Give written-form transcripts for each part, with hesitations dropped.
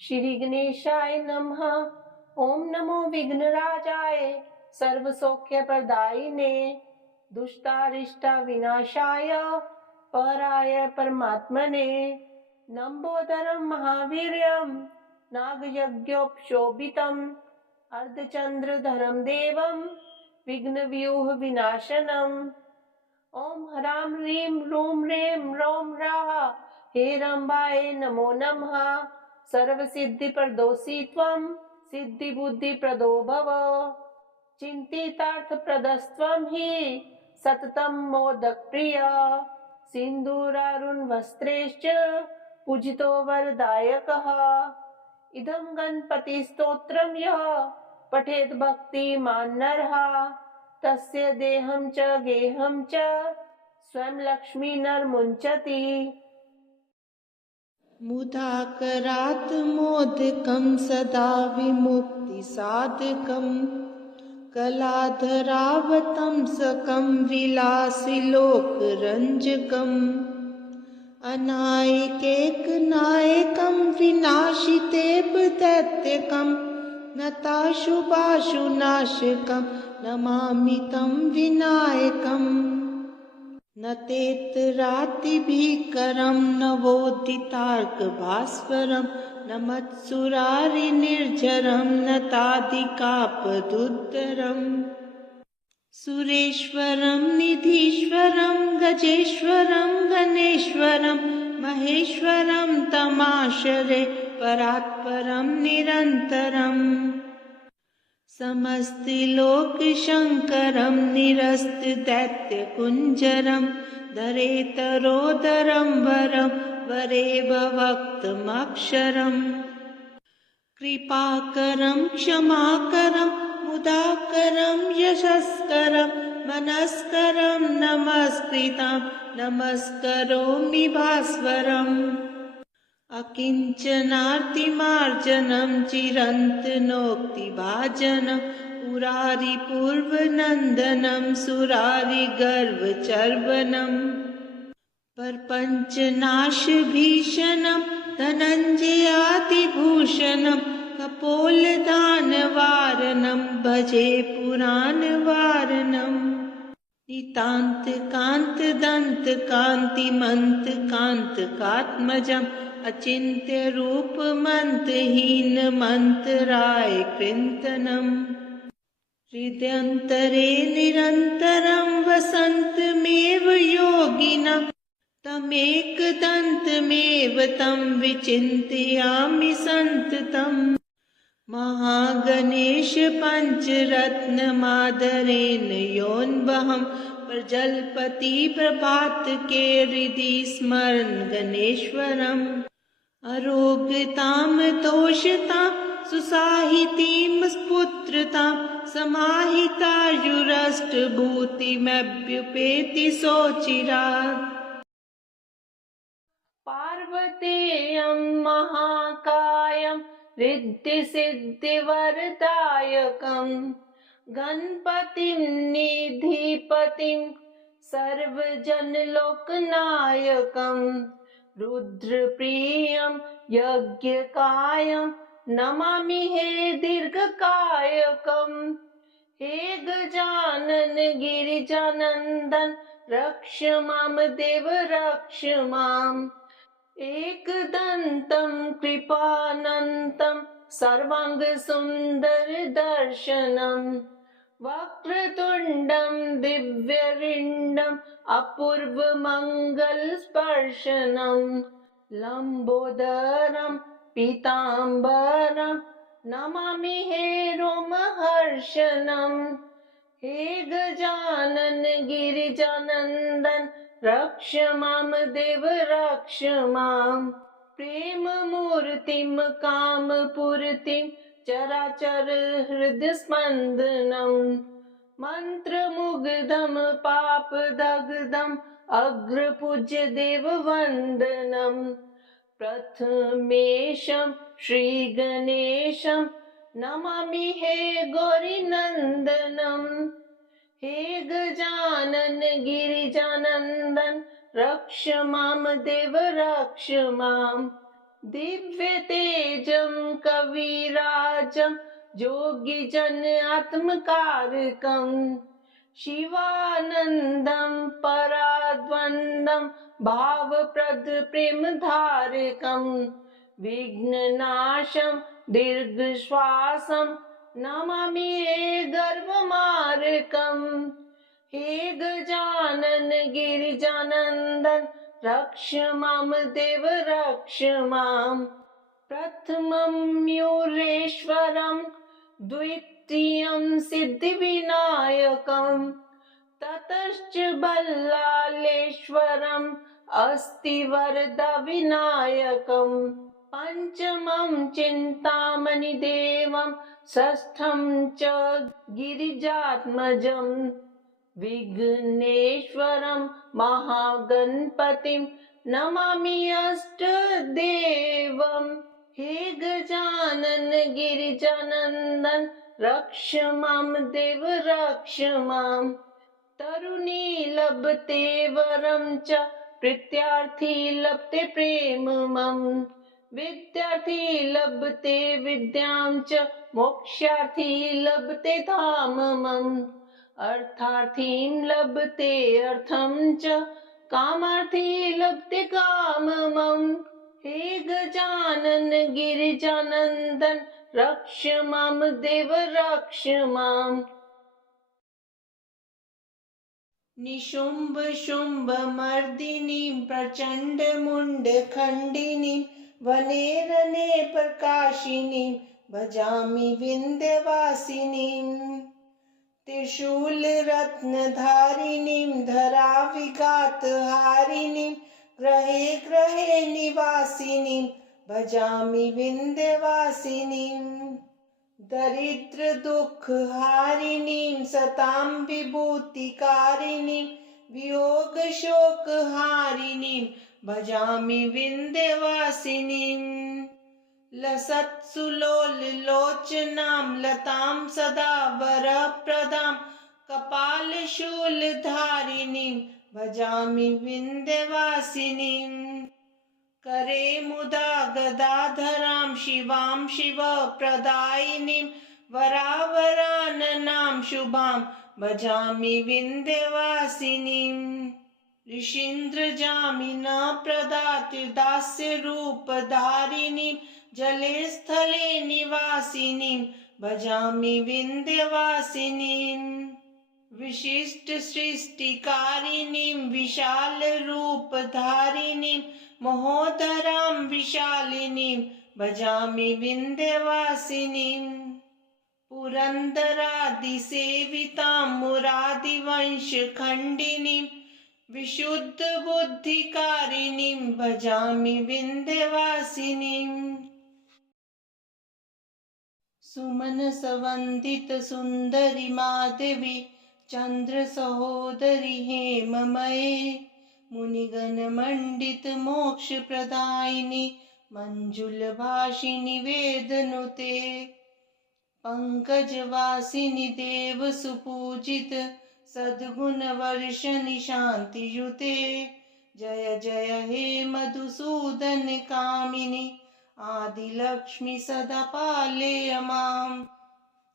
श्री गणेशाय नमः। ओम नमो विघ्नराजाय सर्वसौख्यप्रदायिने दुष्टारिष्टा विनाशाय पराय परमात्मने नम्बोदरं महावीर्यं नागयज्ञोपशोभितम् अर्धचंद्रधरं देवं विघ्नव्यूह विनाशनम्। ओम ह्रां ह्रीं रूं रें रौं राः हेरम्बाय नमो नमः। सर्वसिद्धिप्रदोषि त्वं सिद्धिबुद्धिप्रदो भव। चिन्तितार्थप्रदस्त्वं हि सततं मोदकप्रिय सिन्दूरारुणवस्त्रैश्च पूजितो वरदायकः। इदं गणपतिस्तोत्रं यः पठेत् भक्तिमान् नरः तस्य देहं च गेहं च स्वयं लक्ष्मी नरमुञ्चति। मुदाकरात् मोदकं सदा विमुक्तिसाधकं कलाधरावतंसकं विलासिलोकरञ्जकम् अनायकैकनायकं विनाशितेव दैत्यकं नताशुभाशुनाशकं नमामि तं विनायकम्। न तेतरातिभीकरं नवोदितार्कभास्वरं न मत्सुरारिनिर्झरं न तादिकापदुद्धरम् सुरेश्वरं निधीश्वरं गजेश्वरं गणेश्वरं महेश्वरं तमाश्रये परात्परं निरन्तरम् समस्तिलोकशङ्करं निरस्तदैत्यकुञ्जरं धरेतरोदरं वरं वरेव वक्तमक्षरम् कृपाकरं क्षमाकरं मुदाकरं यशस्करं मनस्करं नमस्कृतं नमस्करोमि भास्वरम् अकिञ्चनार्तिमार्जनं चिरन्तनोक्तिभाजनं पुरारिपूर्वनन्दनं सुरारिगर्वचर्वणम् परपञ्चनाशभीषणं धनञ्जयातिभूषणं कपोलदानवारणं भजे पुराणवारणम् नितान्तकान्तदन्तकान्तिमन्तकान्तकात्मजम् अचिन्त्यरूपमन्तहीनमन्तराय कृन्तनम् हृदयन्तरे निरन्तरं वसन्तमेव योगिनं तमेकदन्तमेव तं विचिन्तयामि सन्ततम् महागणेश पञ्चरत्नमादरेण योऽन्वहं प्रजल्पति प्रभातके हृदि स्मरन् गणेश्वरम् अरोगतां तोषतां सुसाहितीं स्फुत्रतां समाहितायुरष्टभूतिमभ्युपेति सोचिरात् पार्वतेयं महाकायं रिद्धिसिद्धिवरदायकं गणपतिं निधिपतिं सर्वजनलोकनायकं रुद्रप्रियं यज्ञकायं नमामि हे दीर्घकायकं। हे गजानन गिरिजानन्दन रक्ष मां देव रक्ष माम्। एकदन्तं कृपानन्तं सर्वाङ्गसुन्दरदर्शनम् वक्रतुण्डं दिव्यरिण्डम् अपूर्वमङ्गलस्पर्शनम् लम्बोदरं पीताम्बरं नमामि हे रोमहर्षणम्। हे गजानन गिरिजानन्दन रक्ष मां देव रक्ष माम्। प्रेममूर्तिं कामपूर्तिं चराचर हृदयस्पन्दनं मन्त्रमुग्धं पापदग्धम् अग्रपूज्य देववन्दनं प्रथमेशं श्रीगणेशं नमामि हे गौरीनन्दनं। हे गजानन गिरिजानन्दन रक्ष मां देव रक्ष माम्। दिव्यतेजं कविराजं योगिजन आत्मकारकं शिवानन्दं पराद्वन्द्वं भावप्रद प्रेमधारकं विघ्ननाशं दीर्घश्वासं नमामि हे गर्वमार्कं हे गजानन गिरिजानन्दन रक्ष मां देव रक्ष मां प्रथमं मयूरेश्वरं द्वितीयं सिद्धिविनायकं ततश्च बल्लालेश्वरम् अस्ति वरदविनायकं पञ्चमं चिन्तामणिदेवं षष्ठं च गिरिजात्मजं विघ्नेश्वरं महागणपतिं नमामि अष्टदेवं हे गजानन गिरिजानन्दन रक्ष मां देव रक्ष मां तरुणी लभते वरं च प्रीत्यार्थी लभते प्रेममं विद्यार्थी लभते विद्यां च मोक्षार्थी लभते धाममम् अर्थार्थीं लभते अर्थं च कामार्थी लभते काममम् हे गजानन गिरिजानन्दन रक्ष मां देव रक्ष माम् निशुम्भ शुम्भ मर्दिनीं प्रचण्ड मुण्डखण्डिनीं वने रणे प्रकाशिनीं भजामि विन्ध्यवासिनीं त्रिशूलरत्नधारिणीं धराविघातहारिणीं ग्रहे ग्रहे निवासिनीं भजामि विन्ध्यवासिनीं दरिद्र दुःखहारिणीं सतां विभूतिकारिणीं वियोग शोकहारिणीं भजामि विन्ध्यवासिनीं लसत्सुलोललोचनां लतां सदा वरप्रदां कपालशूलधारिणीं भजामि विन्ध्यवासिनीं करे मुदा गदाधरां शिवां शिवप्रदायिनीं वरावराननां शुभां भजामि विन्ध्यवासिनीं ऋषीन्द्रजामिना प्रदाति दास्यरूपधारिणीं जले स्थले निवासिनीं भजामि विन्ध्यवासिनीं विशिष्टसृष्टिकारिणीं विशालरूपधारिणीं महोदरां विशालिनीं भजामि विन्ध्यवासिनीं पुरन्दरादिसेवितां मुरादिवंशखण्डिनीं विशुद्धबुद्धिकारिणीं भजामि विन्ध्यवासिनीं सुमनसवन्दितसुन्दरि माधवी चन्द्रसहोदरि हेममये मुनिगणमण्डितमोक्षप्रदायिनि मञ्जुलभाषिणि वेदनुते पङ्कजवासिनि देवसुपूजित सद्गुणवर्षनि शान्तियुते जय जय हे मधुसूदन कामिनि आदिलक्ष्मि सदा पालय माम्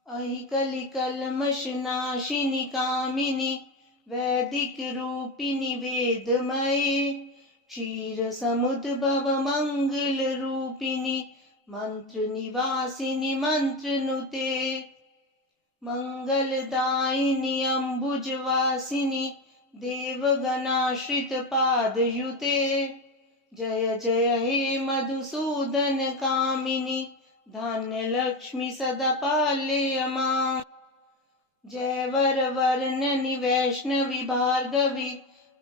अहिकलिकल्मषनाशिनि कामिनि वैदिकरूपिणि वेदमये क्षीरसमुद्भवमङ्गलरूपिणि मन्त्रनिवासिनि मन्त्रनुते मङ्गलदायिनि अम्बुजवासिनि देवगणाश्रितपादयुते जय जय हे मधुसूदन कामिनि धान्यलक्ष्मि सदा पालय माम् जय वरवर्णनि वैष्णवि भार्गवि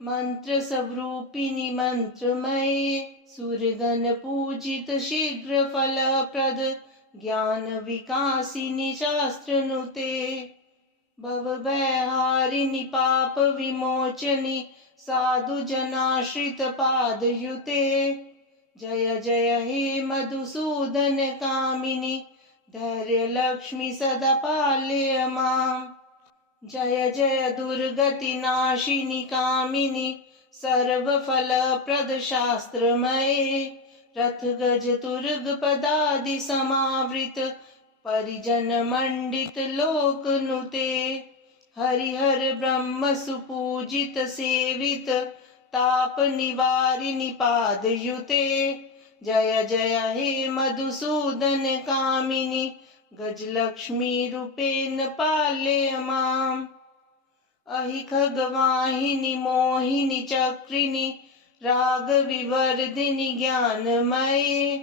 मन्त्रस्वरूपिणि मन्त्रमये सुरगणपूजित शीघ्रफलप्रद ज्ञानविकासिनि शास्त्रनुते भवभयहारिणि पापविमोचनि साधुजनाश्रितपादयुते जय जय हे मधुसूदन कामिनि धैर्यलक्ष्मि सदा पालय माम् जय जय दुर्गतिनाशिनि कामिनि सर्वफलप्रद शास्त्रमये रथ गज तुर्ग पदादि समावृत परिजन मंडित लोक नुते हरिहर ब्रह्म सुपूजित सेवित ताप निवारिणि पाद युते जय जय हे मधुसूदन कामिनी गजलक्ष्मी रूपेण पालय माम् अहि खगवाहिनी मोहिनी चक्रिणी राग विवर्धिनी ज्ञानमये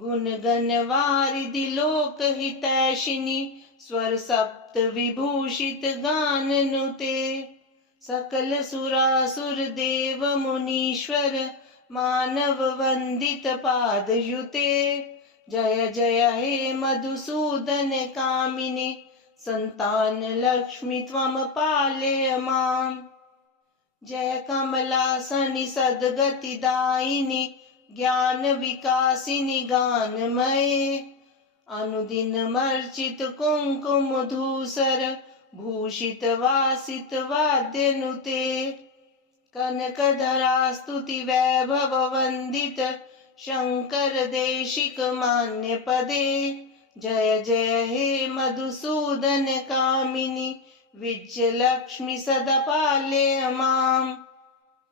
गुण गणवारिधि लोक हितैषिणी स्वर सप्त विभूषित गान नुते सकल सुरासुर देव मुनीश्वर मानव वंदित पाद युते जय जय हे मधुसूदन कामिनी संतान लक्ष्मी त्वं पालय माम् जय कमलासनि सद्गति दायिनी ज्ञान विकासिनी गानमये अनुदिन मर्चित कुंकुम धूसर भूषित वासित वाद्य नुते कनकधरा स्तुति वैभव वंदित शंकर देशिक मान्य पदे जय जय हे मधुसूदन कामिनी विजयलक्ष्मी सदा पालय माम्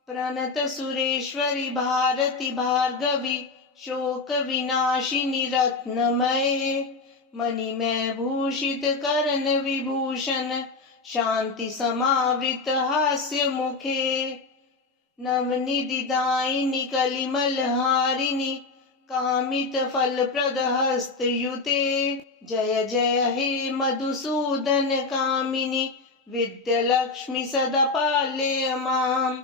प्रणत सुरेश्वरी भारती भार्गवी शोक विनाशिनी रत्नमये मणिमय भूषित कर्ण विभूषण शांति समावृत हास्य मुखे नवनिधि दायिनी कलिमल हारिणी कामित फलप्रद हस्त युते जय जय हे मधुसूदन कामिनी विद्यालक्ष्मी सदा पालय माम्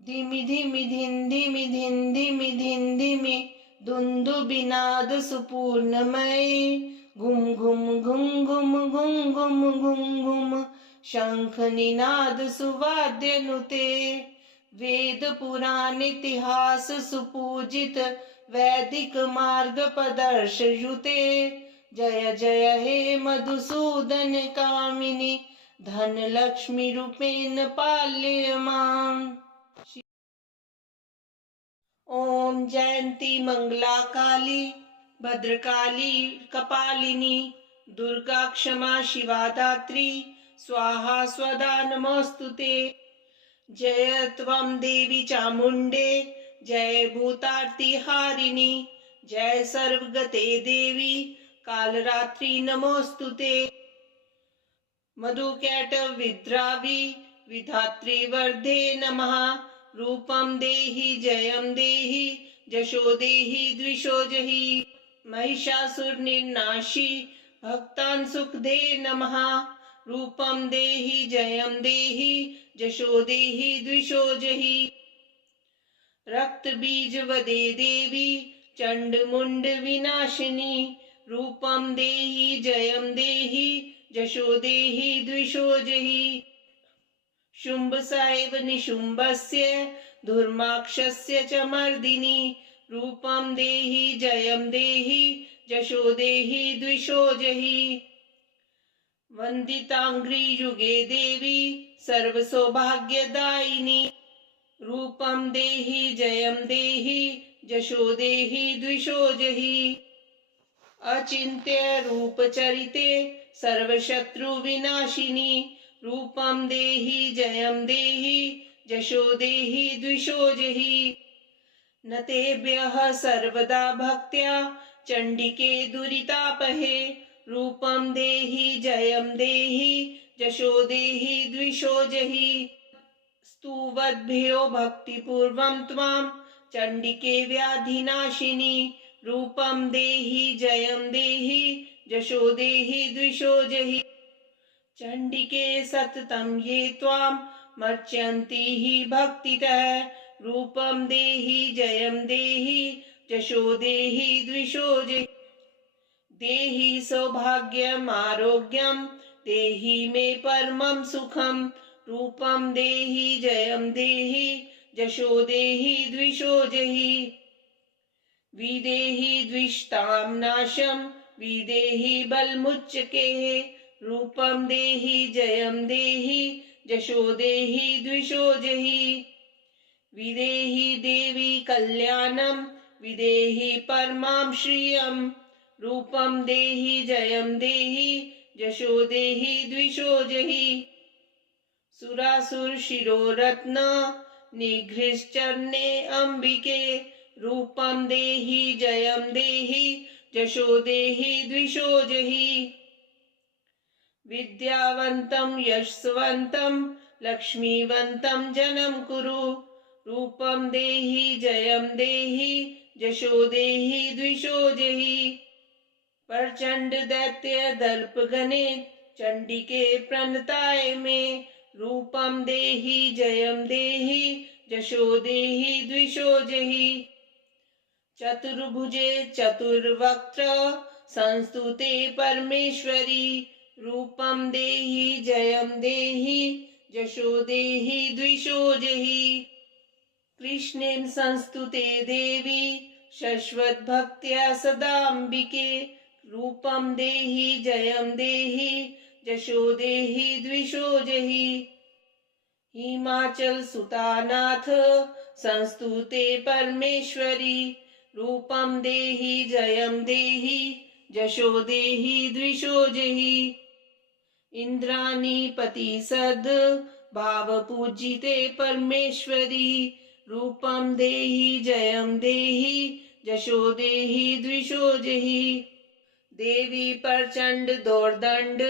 धिमि धिमि धिन धिमि धिन धिमि धिन धिमि दुन्दुभिनाद सुपूर्णमये घुम घुम घुम घुम घुम घुम घुम घुम शंख निनाद सुवाद्य नुते वेद पुराण इतिहास सुपूजित वैदिक मार्ग प्रदर्श युते जय जय हे मधुसूदन कामिनी धन लक्ष्मी रूपेण पालय माम् ओम जयंती मंगला काली भद्रकाली कपालिनी दुर्गा क्षमा शिवा दात्री स्वाहा स्वदा नमोस्तुते जय त्वं देवी चामुंडे जय भूतार्ति हारिणी जय सर्वगते देवी कालरात्रि नमोस्तुते मधुकैटभ विद्रावी विधात्री वर्धे नमः रूपं देहि जयं देहि जशो देहि द्विषो जहि महिषासुर निर्नाशी भक्तान् सुख दे नमः रूपं देहि जयं देहि जशो देहि द्विषो जहि रक्त बीज वदे देवी चंड मुंड विनाशिनी रूपं देहि जयं देहि जशो देहि द्विषो जहि शुंभ सैव निशुंभस्य धुर्माक्षस्य च मर्दिनी रूपं देहि जयं देहि जशो देहि द्विषो जहि वंदितांग्री युगे देवी सर्व सौभाग्यदायिनी रूपं देहि जयं देहि जशो देहि द्विषो जहि अचिंत्य रूप चरिते सर्वशत्रु विनाशिनी रूपं देहि जयं देहि जशो देहि द्विषो जहि न तेभ्यः सर्वदा भक्त्या चंडिके दुरितापहे रूपं देहि जयं देहि जशो देहि द्विषो जहि स्तुवद्भ्यो भक्तिपूर्वं त्वां चंडिके व्याधिनाशिनी रूपं देहि जयं देहि जशो देहि द्विषो जहि चंडिके सततं ये त्वां मर्च्यन्ति हि भक्तितः रूपं देहि जयं देहि जशो देहि द्विषो जहि देहि सौभाग्यम् आरोग्यं देहि मे परमं सुखं रूपं देहि जयं देहि जशो देहि द्विषो जहि विदेहि द्विषतां नाशं विदेहि बलमुच्चकेः रूपं देहि जयं देहि जशो देहि द्विषो जहि विदेहि देवी कल्याणं विदेहि परमां श्रियं रूपं देहि जयं देहि जशो देहि द्विषो जहि सुरासुर शिरोरत्न निघ्रिश्चरणे अंबिके रूपं देहि जयं देहि जशो देहि द्विषो जहि विद्यावन्तं यशस्वन्तं लक्ष्मीवन्तं जनं कुरु रूपं देहि जयं देहि जशो देहि द्विषो जहि प्रचंड दैत्य दर्प गणे चंडिके प्रणताय में रूपं देहि जयं देहि जशो देहि द्विषो जहि चतुर्भुजे चतुर्वक्त्र संस्तुते परमेश्वरी रूपं देहि जयं देहि जशो देहि द्विषो जहि कृष्णेन संस्तुते देवी शश्वत भक्त्या सदाम्बिके रूपं देहि जयं देहि जशो देहि द्विषो जहि हिमाचल सुतानाथ संस्तुते परमेश्वरी रूपं देहि जयं देहि जशो देहि द्विषो जहि इंद्राणी पति सद भाव पूजिते परमेश्वरी रूपं देहि जयं देहि जशो देहि द्विषो जहि देवी प्रचंड दोर्दंड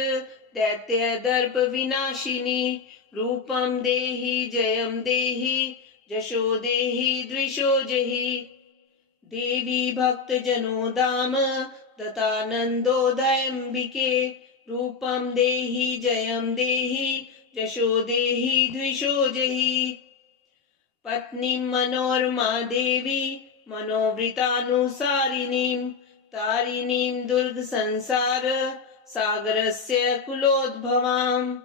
दैत्य दर्प विनाशिनी रूपं देहि जयं देहि जशो देहि द्विषो जहि देवी भक्त जनो दाम दतानंदोदयंबिके रूपं देहि जयं देहि जशो देहि द्विषो जहि पत्नी मनोरमा देवी मनोवृतानुसारिणीं तारिणीं दुर्ग संसार सागरस्य कुलोद्भवाम्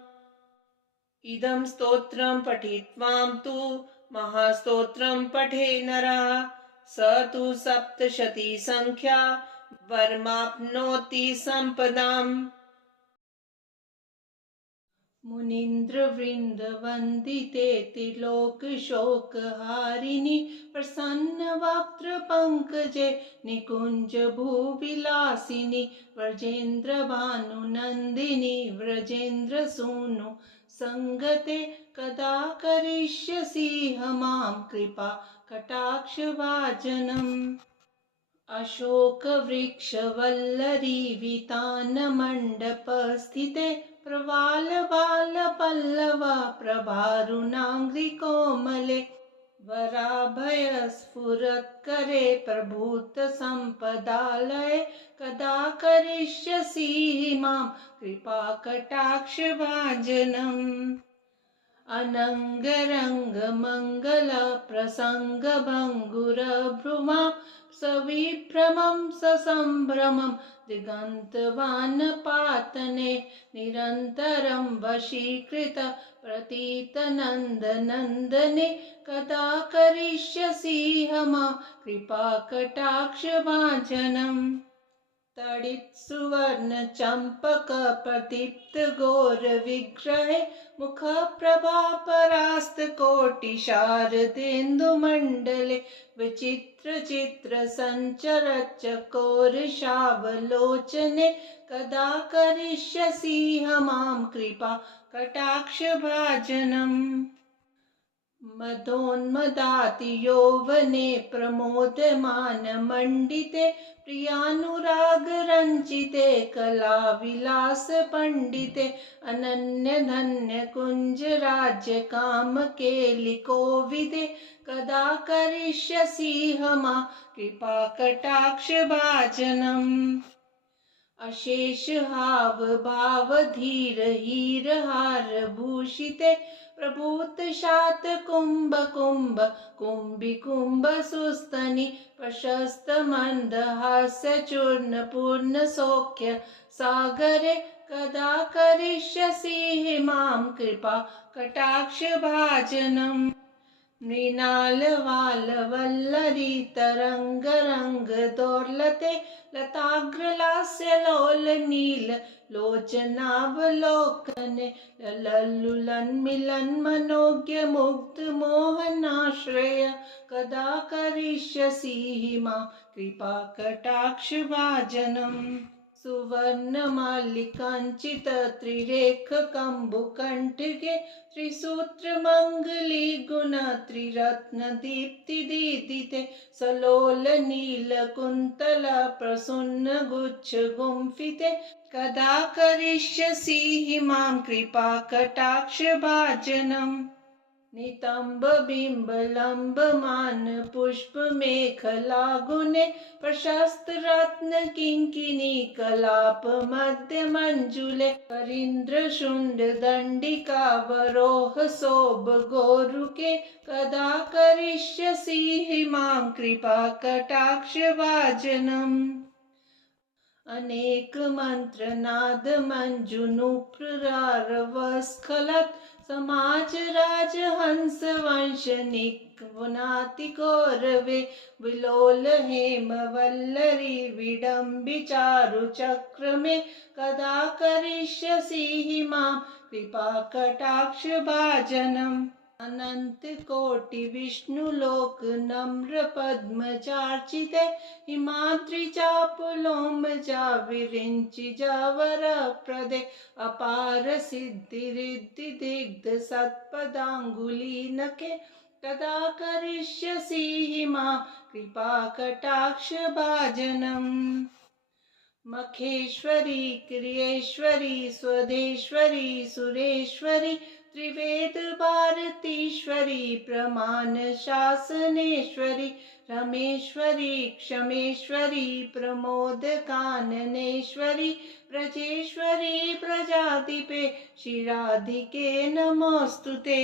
इदं स्तोत्रं पठित्वां तु महास्तोत्रं पठे नरः स तु सप्तशती संख्या वरमाप्नोति संपदाम् मुनीन्द्र वृंद वंदिते त्रिलोक शोकहारिणी प्रसन्न वक्त्र पंकजे निकुंज भूविलासिनी व्रजेन्द्र भानु नंदिनी व्रजेन्द्र सूनु संगते कदा करिष्यसि मां कृपा कटाक्ष भाजनम् अशोक वृक्ष वल्लरी वितान मंडप स्थिते प्रवाल बाल पल्लव प्रभारुणांग्रि कोमले वराभय स्फुरत्करे प्रभूत संपदालये कदा करिष्यसि मां कृपा कटाक्ष भाजनम् अनंगरंग मंगल प्रसंग भंगुर भ्रुमां सविभ्रमं ससंभ्रमं दिगंतवानपातने निरन्तरं वशीकृत प्रतीतनन्दनन्दने कदा करिष्यसि मां कृपा कटाक्ष भाजनम् तडित सुवर्ण चंपक प्रदीप्त घोर विग्रहे मुख प्रभा परास्त कोटि शारदेन्दु मंडले विचित्र चित्र संचर चकोर शावलोचने कदा करिष्यसि मां कृपा कटाक्ष भाजनम् मदोन्मदाति यौवने प्रमोदमान मंडिते प्रियानुराग रंचिते कला विलास पंडिते अनन्य धन्य कुंज राज्य काम केलि कोविदे कदा करिष्यसि मां कृपा कटाक्ष भाजनम् अशेष हाव भाव धीर हीर हार भूषिते प्रभूत शात कुंभ कुंभ कुंभी कुंभ सुस्तनि प्रशस्त मंद हास्य चूर्ण पूर्ण सौख्य सागरे कदा करिष्यसि मां कृपा कटाक्ष भाजनम् मृणालवालवल्लरी तरङ्गरङ्गदोर्लते लताग्रलास्य लोलनील लोचनावलोकने ललल्लुलन्मिलन्मनोज्ञमुग्धमोहनाश्रय कदा करिष्यसि मां कृपाकटाक्षभाजनम् सुवर्णमालिकाञ्चित त्रिरेखकम्बुकण्ठके त्रिसूत्रमङ्गली गुण त्रिरत्नदीप्तिदीदिते सलोलनीलकुन्तला प्रसन्नगुच्छगुम्फिते कदा करिष्यसि मां कृपाकटाक्षभाजनम् नितम्बबिम्बलम्बमानपुष्पमेखलागुणे प्रशस्तरत्नकिङ्किणीकलापमध्यमञ्जुले करीन्द्रशुण्डदण्डिकावरोहशोभगोरुके कदा करिष्यसि मां कृपाकटाक्षभाजनम् अनेकमन्त्रनादमञ्जुनुप्रारवस्खलत् समाजराजहंसवंशनिक्वनातिकौरवे विलोलहेमवल्लरी विडम्बिचारुचक्रमे कदा करिष्यसि मां कृपाकटाक्षभाजनम् अनन्तकोटिविष्णुलोकनम्रपद्मचार्चिते हिमाद्रिचापलोमजा विरिञ्चिजावरप्रदे अपारसिद्धिरिद्धिदिग्धसत्पदाङ्गुलीनके कदा करिष्यसि मां कृपाकटाक्षभाजनम् मखेश्वरी क्रियेश्वरी स्वदेश्वरी सुरेश्वरी त्रिवेदभारतीश्वरी प्रमाणशासनेश्वरी रमेश्वरी क्षमेश्वरी प्रमोदकाननेश्वरी व्रजेश्वरी प्रजाधिपे शिराधिके नमोऽस्तुते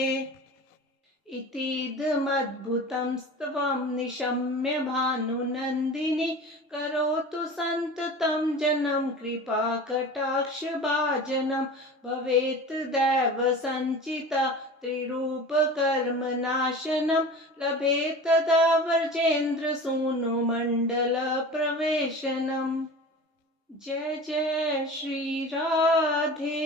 इतीदमद्भुतं स्तवं निशम्य भानुनन्दिनी करोतु सन्ततं जनं कृपाकटाक्षभाजनं भवेत् दैवसञ्चिता त्रिरूपकर्मनाशनं लभेत् तदा व्रजेन्द्रसूनुमण्डलप्रवेशनम् जय जय श्री राधे।